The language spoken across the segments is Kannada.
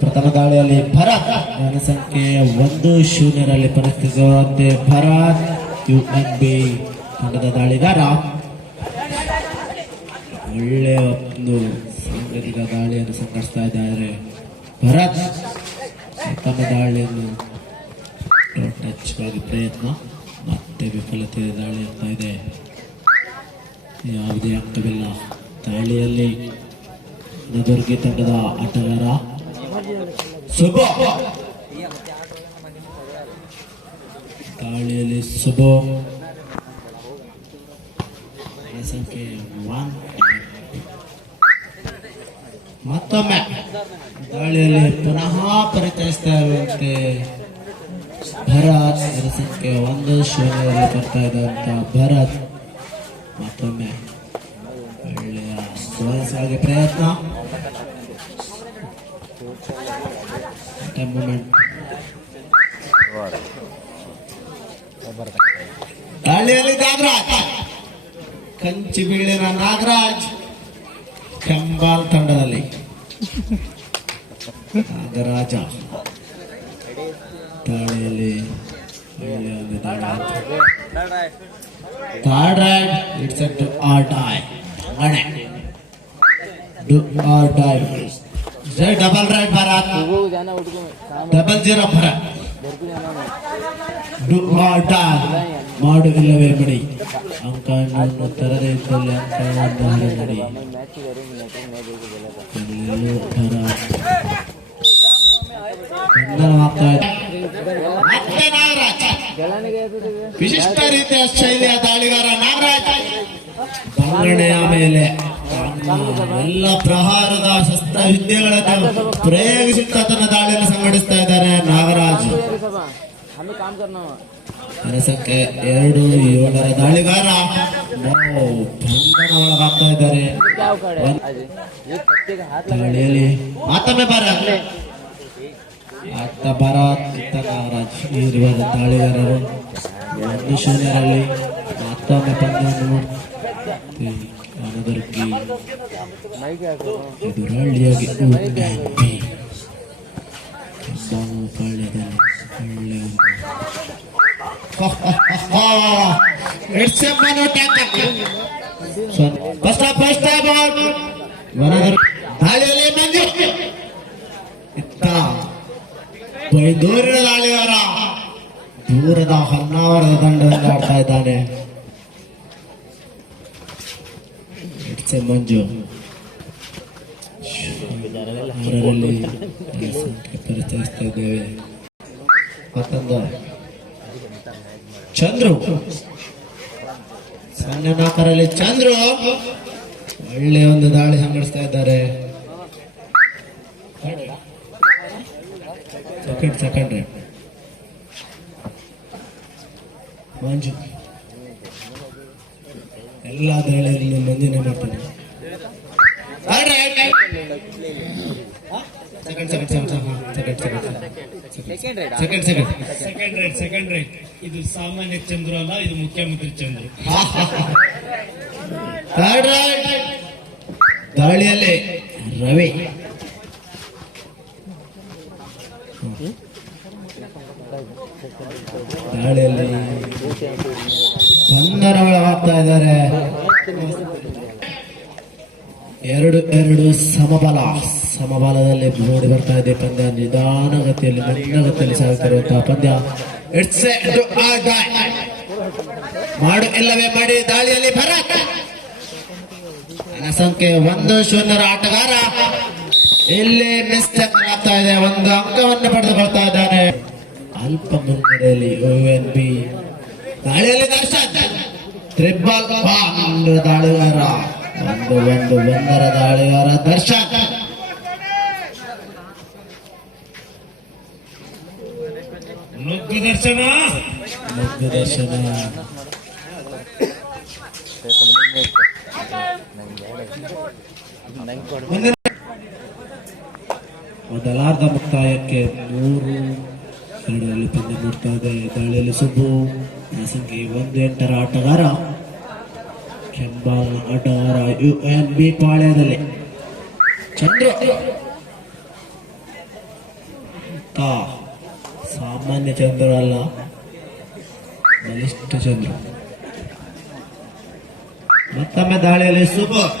ಪ್ರಥಮ ದಾಳಿಯಲ್ಲಿ ಭರತ್ ಜನಸಂಖ್ಯೆ 1-0 ಪರಿಸ್ಥಿತಿಸುವಂತೆ ಭರತ್ UNB ತಂಡದ ದಾಳಿಗಾರ ಒಳ್ಳೆಯ ಒಂದು ಸಾಂಘಿಕ ದಾಳಿಯನ್ನು ಸಂಘಟಿಸ್ತಾ ಇದ್ದಾರೆ. ಭರತ್ ತಮ್ಮ ದಾಳಿಯನ್ನು ಟಚ್ ಆಗಿ ಪ್ರಯತ್ನ ಮತ್ತೆ ವಿಫಲತೆ ದಾಳಿ ಆಗ್ತಾ ಇದೆ. ಯಾವುದೇ ಅಂಕವಿಲ್ಲ. ದಾಳಿಯಲ್ಲಿ ನದುರ್ಗಿ ತಂಡದ ಆಟಗಾರ ಸುಬೋ, ದಾಳಿಯಲ್ಲಿ ಸುಬೋ ಸಂಖ್ಯೆ 1. ಮತ್ತೊಮ್ಮೆ ದಾಳಿಯಲ್ಲಿ ಪುನಃ ಪರಿಚಯಿಸ್ತಾ ಇರುವಂತೆ ಭರತ್ ಸಂಖ್ಯೆ 1-0 ಬರ್ತಾ ಇದ್ದಂತ ಭರತ್ ಮತ್ತೊಮ್ಮೆ ಒಳ್ಳೆಯ ಸುವಾರಸ್ಯವಾಗಿ ಪ್ರಯತ್ನ. ದಾಳಿಯಲ್ಲಿ ನಾಗರಾಜ್, ಕಂಚಿ ಬೀಳಿನ ನಾಗರಾಜ್ ಕೆಂಬಾಲ್ ತಂಡದಲ್ಲಿ ನಾಗರಾಜ ದಾಳಿಯಲ್ಲಿ ಒಳ್ಳೆಯ ಒಂದು ದಾಳಿ. Third raid, it's a do or die. Do or die. Double raid Bharat, 0-0 Bharat. Do or die, ಮಾಡು ಇಲ್ಲವೇ ಮಡಿ. ಅಂಕವನ್ನು ತರದೇ ಇದ್ದಲ್ಲಿ ಅಂಕವನ್ನು ಹೊರಗಡಿ. ವಿಶಿಷ್ಟ ರೀತಿಯ ಶೈಲಿಯ ದಾಳಿಗಾರ ನಾಗರಾಜ್ ಬಂಗಣೆಯ ಮೇಲೆ ಎಲ್ಲ ಪ್ರಹಾರದ ಶಸ್ತ್ರವಿದ್ಯೆಗಳನ್ನು ಪ್ರಯೋಗಿಸುತ್ತಾ ತನ್ನ ದಾಳಿಯನ್ನು ಸಂಘಟಿಸ್ತಾ ಇದ್ದಾರೆ ನಾಗರಾಜ್. ಸಂಖ್ಯೆ 2-7 ದಾಳಿಗಾರ ಬಂಧನ ಒಳಗಾಗ್ತಾ ಇದ್ದಾರೆ. ದಾಳಿಯಲ್ಲಿ ಮತ್ತೊಮ್ಮೆ ಭರತ್, ಅತ್ತ ಭರತ್ ಇತ್ತ ನಾಗರಾಜ್ ಇರುವ ದಾಳಿಗಾರರು 1-0 ಮತ್ತೊಮ್ಮೆ ಪಂದ್ಯವನ್ನು ಅನದರ್ಗಿ ಎದುರಾಳಿಯಾಗಿ ಪಾಳ್ಯದಲ್ಲಿ ಒಳ್ಳೆಯ ದಾಳಿಯಲ್ಲಿ ಮಂಜು ಇತ್ತ ಬೈದೂರಿನ ದಾಳಿಗಾರ ದೂರದ ಹೊನ್ನಾವರದ ದಂಡವನ್ನು ಆಡ್ತಾ ಇದ್ದಾನೆ. ಮಂಜು ಪರಿಚಯಿಸ್ತಾ ಇದ್ದೇವೆ. ಮತ್ತೊಂದು ಚಂದ್ರು, ಸಣ್ಣ ನಾಲ್ಕರಲ್ಲಿ ಚಂದ್ರು ಒಳ್ಳೆಯ ಒಂದು ದಾಳಿ ಸಂಘಟಿಸ್ತಾ ಇದ್ದಾರೆ. ಸೆಕೆಂಡ್ ರೈಟ್ ಮಂಜು ಎಲ್ಲ ದಾಳಿಯಲ್ಲಿ ಮಂಜಿನೇ ಮಾಡ್ತಾನೆ. Second right. ಇದು ಸಾಮಾನ್ಯ ಚಂದ್ರು ಅಲ್ಲ, ಇದು ಮುಖ್ಯಮಂತ್ರಿ ಚಂದ್ರು. ದಾಳಿಯಲ್ಲಿ ರವಿ ದಾಳಿಯಲ್ಲಿ ಬಂಧನ ಒಳಗಾಗ್ತಾ ಇದ್ದಾರೆ. 2-2 ಸಮಬಲದಲ್ಲಿ ಮೂಡಿ ಬರ್ತಾ ಇದೆ ಪಂದ್ಯ. ನಿಧಾನಗತಿಯಲ್ಲಿ ಮಂದಗತಿಯಲ್ಲಿ ಸಾಗುತ್ತಿರುವಂತಹ ಪಂದ್ಯ. ಮಾಡು ಇಲ್ಲವೇ ಮಾಡಿ ದಾಳಿಯಲ್ಲಿ ಭರತ್ ಸಂಖ್ಯೆ 1-0 ಆಟಗಾರ ಇಲ್ಲಿ ಮಿಸ್ಟೇಕ್ ಆಗ್ತಾ ಇದೆ. 1 ಅಂಕವನ್ನು ಪಡೆದುಕೊಳ್ತಾ ಇದ್ದಾನೆ. ಅಲ್ಪ ಮುನ್ನಡೆಯಲ್ಲಿ UNB. ದಾಳಿಯಲ್ಲಿ ದರ್ಶನ್ ತ್ರಿಬಲ್ ದಾಳಿಗಾರ 1-1 ದಾಳಿಗಾರ ದರ್ಶನ್. ನುಗ್ಗು ದರ್ಶನ ಮೊದಲಾರ್ಧ ಮುಕ್ತಾಯಕ್ಕೆ 3-2 ಪಂದ್ಯ ನೋಡ್ತಾ ಇದೆ. ದಾಳಿಯಲ್ಲಿ ಸುಬ್ಬು ಸಂಖ್ಯೆ 1-8 ಆಟಗಾರ ಕೆಂಬಾಲ್ ಆಟಗಾರ UNB ಪಾಳ್ಯದಲ್ಲಿ ಚಂದ್ರು ಸಾಮಾನ್ಯ ಚಂದ್ರು ಅಲ್ಲ, ಬಲಿಷ್ಠ ಚಂದ್ರು. ಮತ್ತೊಮ್ಮೆ ದಾಳಿಯಲ್ಲಿ ಸೂಪರ್.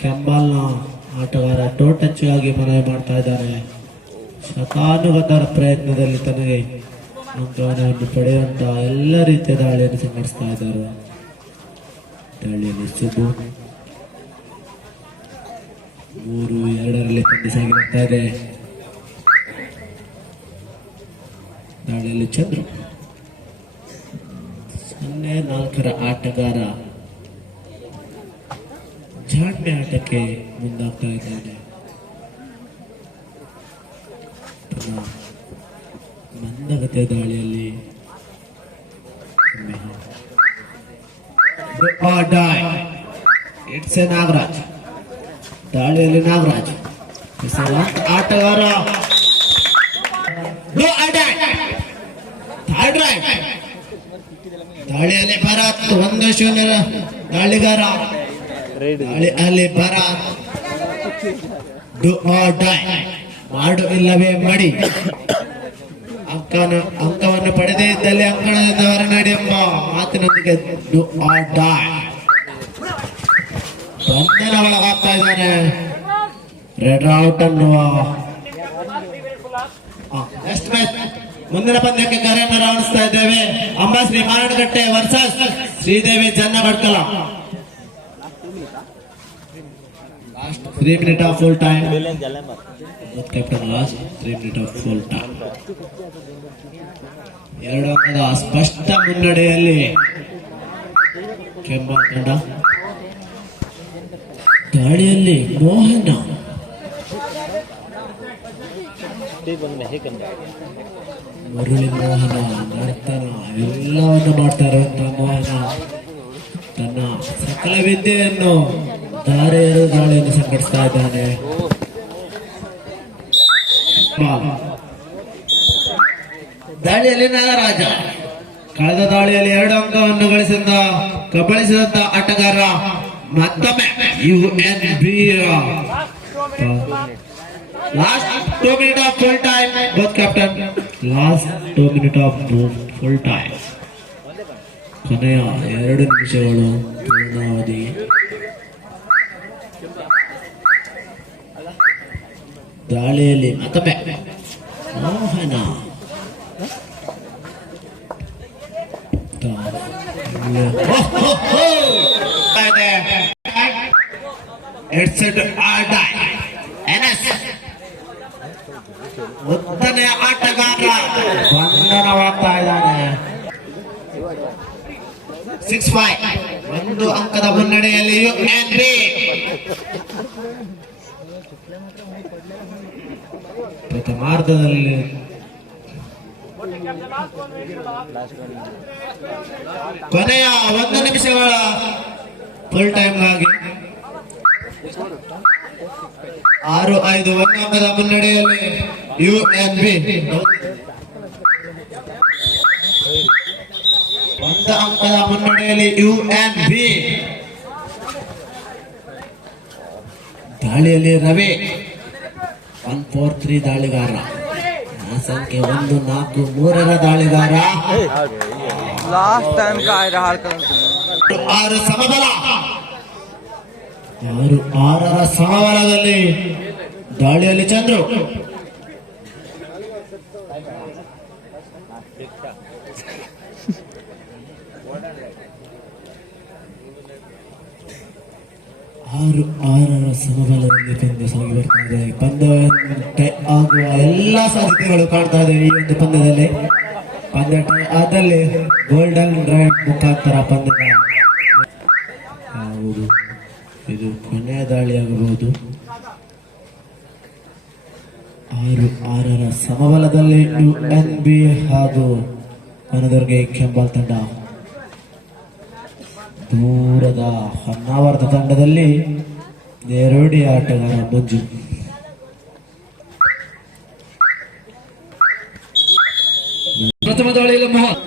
ಕೆಂಬಾಲ್ನ ಆಟಗಾರ ಟಚ್ ಆಗಿ ಮನವಿ ಮಾಡ್ತಾ ಇದ್ದಾರೆ. ಶತಾನುಗತರ ಪ್ರಯತ್ನದಲ್ಲಿ ತನಗೆ ಅಂಕವನ್ನು ಪಡೆಯುವಂತಹ ಎಲ್ಲ ರೀತಿಯ ದಾಳಿಯನ್ನು ಸಂಘಟಿಸ್ತಾ ಇದ್ದಾರೆ. ದಾಳಿಯಲ್ಲಿ ಸುಬ್ಬು 3-2 ಪಂದ್ಯ ಸಾಗಿರುತ್ತಾ ಇದೆ. ದಾಳಿಯಲ್ಲಿ ಚಂದ್ರು 0-4 ಆಟಗಾರ ಜಾಣ್ಮೆ ಆಟಕ್ಕೆ ಮುಂದಾಗ್ತಾ ಇದ್ದಾನೆ. ಮಂದಗತಿಯ ದಾಳಿಯಲ್ಲಿ ಇಟ್ಸ್ ಎ ನಾಗರಾಜ್. ದಾಳಿಯಲ್ಲಿ ನಾಗರಾಜ್ ಆಟಗಾರ ದಾಳಿಯಲ್ಲಿ ಭರತ್ 1-0 ದಾಳಿಗಾರ. ದಾಳಿಯಲ್ಲಿ ಭರತ್ ಮಾಡು ಇಲ್ಲವೇ ಮಾಡಿ. ಅಂಕವನ್ನು ಪಡೆದೇ ಇದ್ದಲ್ಲಿ ಅಂಕಣದಿಂದ ಹೊರನಡಿ ಎಂಬ ಮಾತಿನೊಂದಿಗೆ ಬಂಧನ ಒಳಗಾಗ್ತಾ ಇದ್ದಾನೆ. ರೆಡ್ ಔಟ್ ಅನ್ನುವ ನೆಕ್ಸ್ಟ್ ಮ್ಯಾಚ್ ಮುಂದಿನ ಪಂದ್ಯಕ್ಕೆ ಕರೆಯನ್ನು ರವಾನಿಸ್ತಾ ಇದ್ದೇವೆ. Ambashree Maranakatte versus Sridevi Channabadkala. Last 3 minutes of full time. Captain last 3 minutes of full time. 2 ಅಂಕದ ಸ್ಪಷ್ಟ ಮುನ್ನಡೆಯಲ್ಲಿ ಕೆಂಬಾಲ್ ತಂಡ. ದಾಳಿಯಲ್ಲಿ ಮೋಹನ ಮುರಳಿ ಮೋಹನ ನರ್ತನ ಎಲ್ಲವನ್ನು ಮಾಡ್ತಾ ಇರುವಂತಹ ಮೋಹನ ತನ್ನ ಸಕಲ ವಿದ್ಯೆಯನ್ನು ದಾರಿ ಎರೆದು ದಾಳಿಯನ್ನು ಸಂಘಟಿಸ್ತಾ ಇದ್ದಾನೆ. ದಾಳಿಯಲ್ಲಿ ನಾಗರಾಜ ಕಳೆದ ದಾಳಿಯಲ್ಲಿ 2 ಅಂಕವನ್ನು ಕಬಳಿಸಿದಂತ ಆಟಗಾರ. ಮತ್ತೊಮ್ಮೆ UNB last 2 minutes of full time. both captain last 2 minutes of full time. ಕೊನೆಯ 2 ನಿಮಿಷಗಳು ಪೂರ್ಣಾವಧಿ. ದಾಳಿಯಲ್ಲಿ ಮತ್ತೊಮ್ಮೆ ಮೋಹನ ಉತ್ತನೆಯ ಆಟಗಾರ ಬಂಧನವಾಗ್ತಾ ಇದ್ದಾನೆ. 6-5 1 ಅಂಕದ ಮುನ್ನಡೆಯಲ್ಲಿ UNB. ಪ್ರಥಮಾರ್ಧದಲ್ಲಿ ಕೊನೆಯ 1 ನಿಮಿಷಗಳ ಫುಲ್ ಟೈಮ್ಗಾಗಿ 6-5 1 ಅಂಕದ ಮುನ್ನಡೆಯಲ್ಲಿ UNB. 1 ಅಂಕದ ಮುನ್ನಡೆಯಲ್ಲಿ UNB. ದಾಳಿಯಲ್ಲಿ ರವಿ 143 ದಾಳಿಗಾರ. ಸಂಖ್ಯೆ 1-4-3 ದಾಳಿಗಾರ. 6 ಸಮಬಲ. 6 ಸಮಬಲದಲ್ಲಿ ದಾಳಿಯಲ್ಲಿ ಚಂದ್ರು. ಆರರ ಸಮಬಲದಲ್ಲಿ ಪಂದ್ಯ ಸಾಗಿ ಬರ್ತಾ ಇದೆ. ಪಂದ್ಯ ಆಗುವ ಎಲ್ಲಾ ಸಾಧ್ಯತೆಗಳು ಕಾಣ್ತಾ ಇದೆ. ಈ ಒಂದು ಪಂದ್ಯದಲ್ಲಿ ಆದಲ್ಲಿ ಗೋಲ್ಡನ್ ರೈಡ್ ಮುಖಾಂತರ ಪಂದ್ಯ ಹೌದು, ಇದು ಕೊನೆಯ ದಾಳಿಯಾಗಬಹುದು. 6-6 ಸಮಬಲದಲ್ಲಿ UNB ಹಾಗೂ ಹೊನದುರ್ಗೆ ಕೆಂಬಾಲ್ ತಂಡ. ದೂರದ ಹೊನ್ನಾವರದ ತಂಡದಲ್ಲಿ ನೇರೋಡಿ ಆಟಗಾರ ಮಂಜು. ಪ್ರಥಮ ದಾಳಿಯಲ್ಲಿ ಮೋಹನ್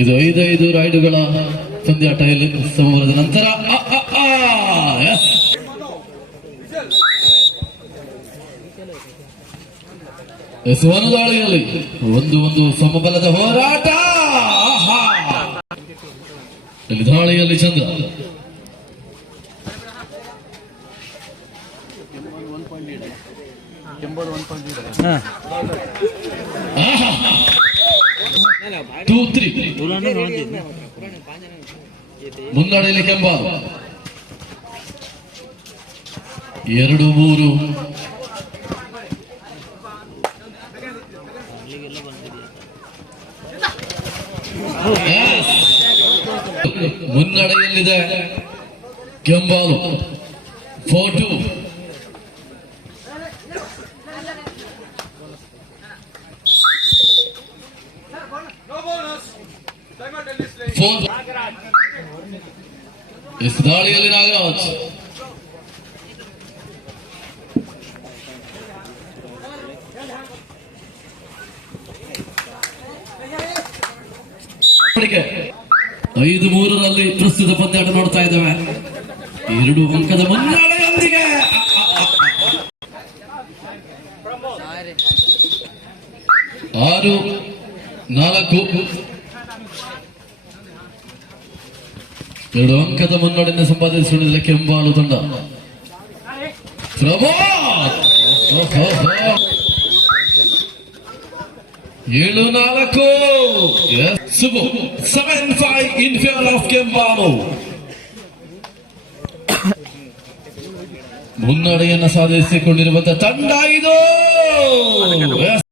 ಇದು 5-5 ರೈಡುಗಳ ಪಂದ್ಯಾಟ ಇಲ್ಲಿ ಸಮೂಹದ ನಂತರ yes. ಒಂದು ದಾಳಿಯಲ್ಲಿ ಒಂದು ಸಮಬಲದ ಹೋರಾಟ. ಇಲ್ಲಿ ದಾಳಿಯಲ್ಲಿ ಚಂದ್ರ ಟೂ ತ್ರೀ ಮುನ್ನಡೆಯಲ್ಲಿ ಕೆಂಬಾರು 2-3. ಮುನ್ನಡೆಯಲ್ಲಿದೆ ಕೆಂಬಾಲು 4-2. इस ದಾಳಿಯಲ್ಲಿ ನಾಗರಾಜ್ ಐದು ಮೂರರಲ್ಲಿ ಪ್ರಸ್ತುತ ಪಂದ್ಯಾಟ ನೋಡ್ತಾ ಇದ್ದೇವೆ. 2 ಅಂಕದ ಮುನ್ನಡೆಯೊಂದಿಗೆ 6-4 2 ಅಂಕದ ಮುನ್ನಡೆಯನ್ನು ಸಂಪಾದಿಸಿಕೊಂಡಿಲ್ಲ ಕೆಂಬಾಲು ತಂಡ. Prabhat 7-4 Subu 7-5 in favour of Kembalu. ಮುನ್ನಡೆಯನ್ನು ಸಾಧಿಸಿಕೊಂಡಿರುವಂತಹ ತಂಡ ಇದು.